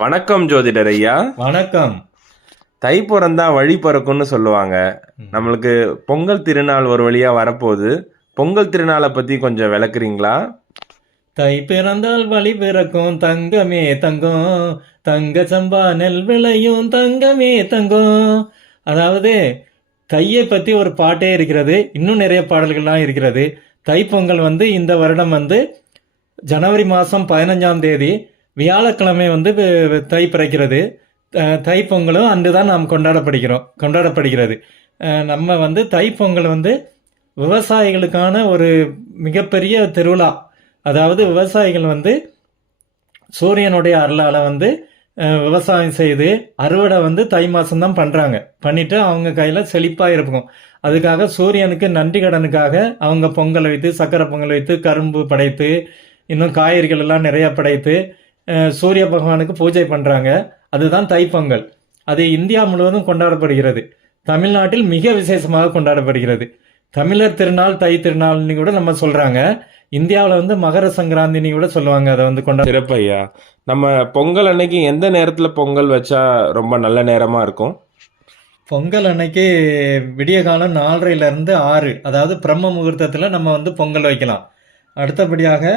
வணக்கம் ஜோதிடர் ஐயா. வணக்கம். தை பிறந்தா வழி பிறக்கும்னு சொல்லுவாங்க. நம்மளுக்கு பொங்கல் திருநாள் ஒரு வழியா வரப்போகுது. பொங்கல் திருநாளை பத்தி கொஞ்சம் விளக்குறீங்களா? தை பிறந்தால் வழி பிறக்கும் தங்கமே தங்கம், தங்க சம்பா நெல் விளையும் தங்கமே தங்கம். அதாவது தையை பற்றி ஒரு பாட்டே இருக்கிறது, இன்னும் நிறைய பாடல்கள்லாம் இருக்கிறது. தைப்பொங்கல் இந்த வருடம் ஜனவரி மாதம் 15ஆம் தேதி வியாழக்கிழமை தை பிறக்கிறது. தைப்பொங்கலும் அன்று தான் நாம் கொண்டாடப்படுகிறது. நம்ம தைப்பொங்கல் விவசாயிகளுக்கான ஒரு மிகப்பெரிய திருவிழா. அதாவது விவசாயிகள் சூரியனுடைய அருளால் விவசாயம் செய்து அறுவடை தை மாதம்தான் பண்ணுறாங்க. பண்ணிவிட்டு அவங்க கையில் செழிப்பாக இருக்கும். அதுக்காக சூரியனுக்கு நன்றி கடனுக்காக அவங்க பொங்கல் வைத்து, சக்கரை பொங்கல் வைத்து, கரும்பு படைத்து, இன்னும் காய்கறிகள் எல்லாம் நிறையா படைத்து சூரிய பகவானுக்கு பூஜை பண்ணுறாங்க. அதுதான் தைப்பொங்கல். அது இந்தியா முழுவதும் கொண்டாடப்படுகிறது. தமிழ்நாட்டில் மிக விசேஷமாக கொண்டாடப்படுகிறது. தமிழர் திருநாள் தை திருநாள்னு கூட நம்ம சொல்கிறாங்க. இந்தியாவில் மகர சங்கராந்தினி கூட சொல்லுவாங்க. அதை சிறப்பையா. நம்ம பொங்கல் அன்னைக்கு எந்த நேரத்தில் பொங்கல் வச்சா ரொம்ப நல்ல நேரமாக இருக்கும்? பொங்கல் அன்னைக்கு விடிய காலம் 4:30 6, அதாவது பிரம்ம முகூர்த்தத்தில் நம்ம பொங்கல் வைக்கலாம். அடுத்தபடியாக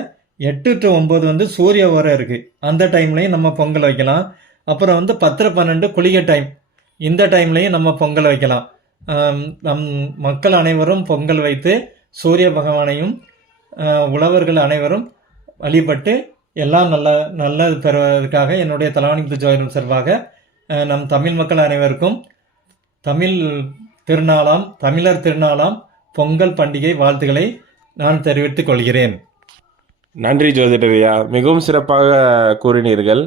8 to 9 சூரிய ஓரம் இருக்குது. அந்த டைம்லையும் நம்ம பொங்கல் வைக்கலாம். அப்புறம் 10 12 குளிகை டைம், இந்த டைம்லையும் நம்ம பொங்கல் வைக்கலாம். நம் மக்கள் அனைவரும் பொங்கல் வைத்து சூரிய பகவானையும் உழவர்கள் அனைவரும் வழிபட்டு எல்லாம் நல்லது பெறுவதற்காக என்னுடைய தலவாணிக்கு ஜோதிடம் சார்பாக நம் தமிழ் மக்கள் அனைவருக்கும் தமிழர் திருநாளாம் பொங்கல் பண்டிகை வாழ்த்துக்களை நான் தெரிவித்துக் கொள்கிறேன். நன்றி ஜோதிடரையா, மிகவும் சிறப்பாக கூறினீர்கள்.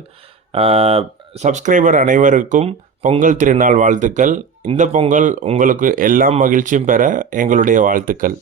சப்ஸ்கிரைபர் அனைவருக்கும் பொங்கல் திருநாள் வாழ்த்துக்கள். இந்த பொங்கல் உங்களுக்கு எல்லாம் மகிழ்ச்சியும் பெற எங்களுடைய வாழ்த்துக்கள்.